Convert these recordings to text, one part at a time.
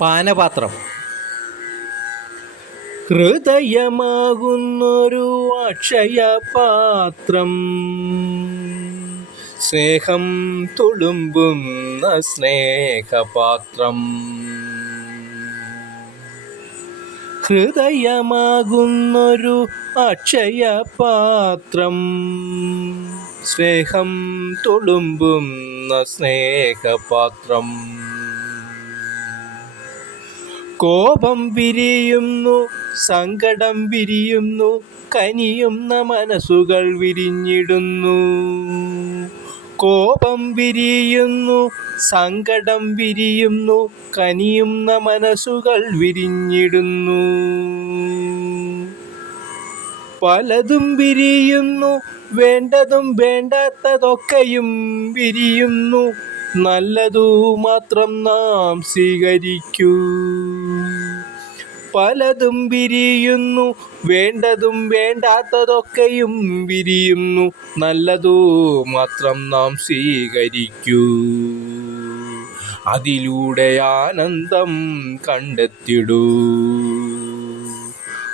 പാനപാത്രം. ഹൃദയമാകുന്നൊരു അക്ഷയപാത്രം, സ്നേഹം തുളുമ്പുന്ന സ്നേഹപാത്രം. ഹൃദയമാകുന്നൊരു അക്ഷയപാത്രം, സ്നേഹം തുളുമ്പുന്ന സ്നേഹപാത്രം. കോപം വിരിയുന്നു, സങ്കടം വിരിയുന്നു, കനിയുന്ന മനസ്സുകൾ വിരിഞ്ഞിടുന്നു. കോപം വിരിയുന്നു, സങ്കടം വിരിയുന്നു, കനിയുന്ന മനസ്സുകൾ വിരിഞ്ഞിടുന്നു. പലതും വിരിയുന്നു, വേണ്ടതും വേണ്ടാത്തതൊക്കെയും വിരിയുന്നു. നല്ലതു മാത്രം നാം സ്വീകരിക്കൂ. പലതും വിരിയുന്നു, വേണ്ടതും വേണ്ടാത്തതൊക്കെയും വിരിയുന്നു. നല്ലതു മാത്രം നാം സ്വീകരിക്കൂ. അതിലൂടെ ആനന്ദം കണ്ടെത്തിടൂ.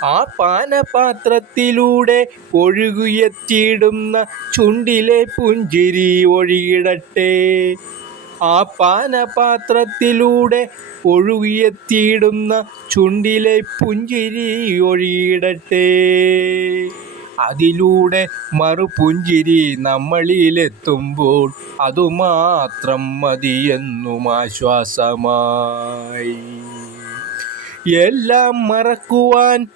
ആ പാനപാത്രത്തിലൂടെ ഒഴുകിയെത്തിയിടുന്ന ചുണ്ടിലെ പുഞ്ചിരി ഒഴുകിടട്ടെ. ആ പാനപാത്രത്തിലൂടെ ഒഴുകിയെത്തിയിടുന്ന ചുണ്ടിലെ പുഞ്ചിരി ഒഴുകിടട്ടെ. അതിലൂടെ മറുപുഞ്ചിരി നമ്മളിലെത്തുമ്പോൾ അതുമാത്രം മതിയെന്നും ആശ്വാസമായി. എല്ലാം മറക്കുവാൻ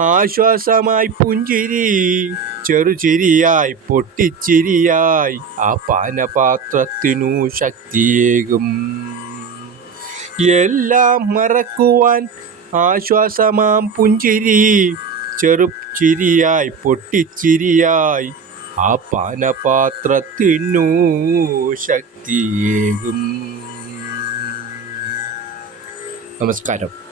ആശ്വാസമായി പുഞ്ചിരി, ചെറുചിരിയായി പൊട്ടിച്ചിരിയായി ആ പാനപാത്രത്തിനു ശക്തിയേകും. എല്ലാം മറക്കുവാൻ ആശ്വാസമാം പുഞ്ചിരി, ചെറുചിരിയായി പൊട്ടിച്ചിരിയായി ആ പാനപാത്രത്തിനു ശക്തിയേകും. നമസ്കാരം.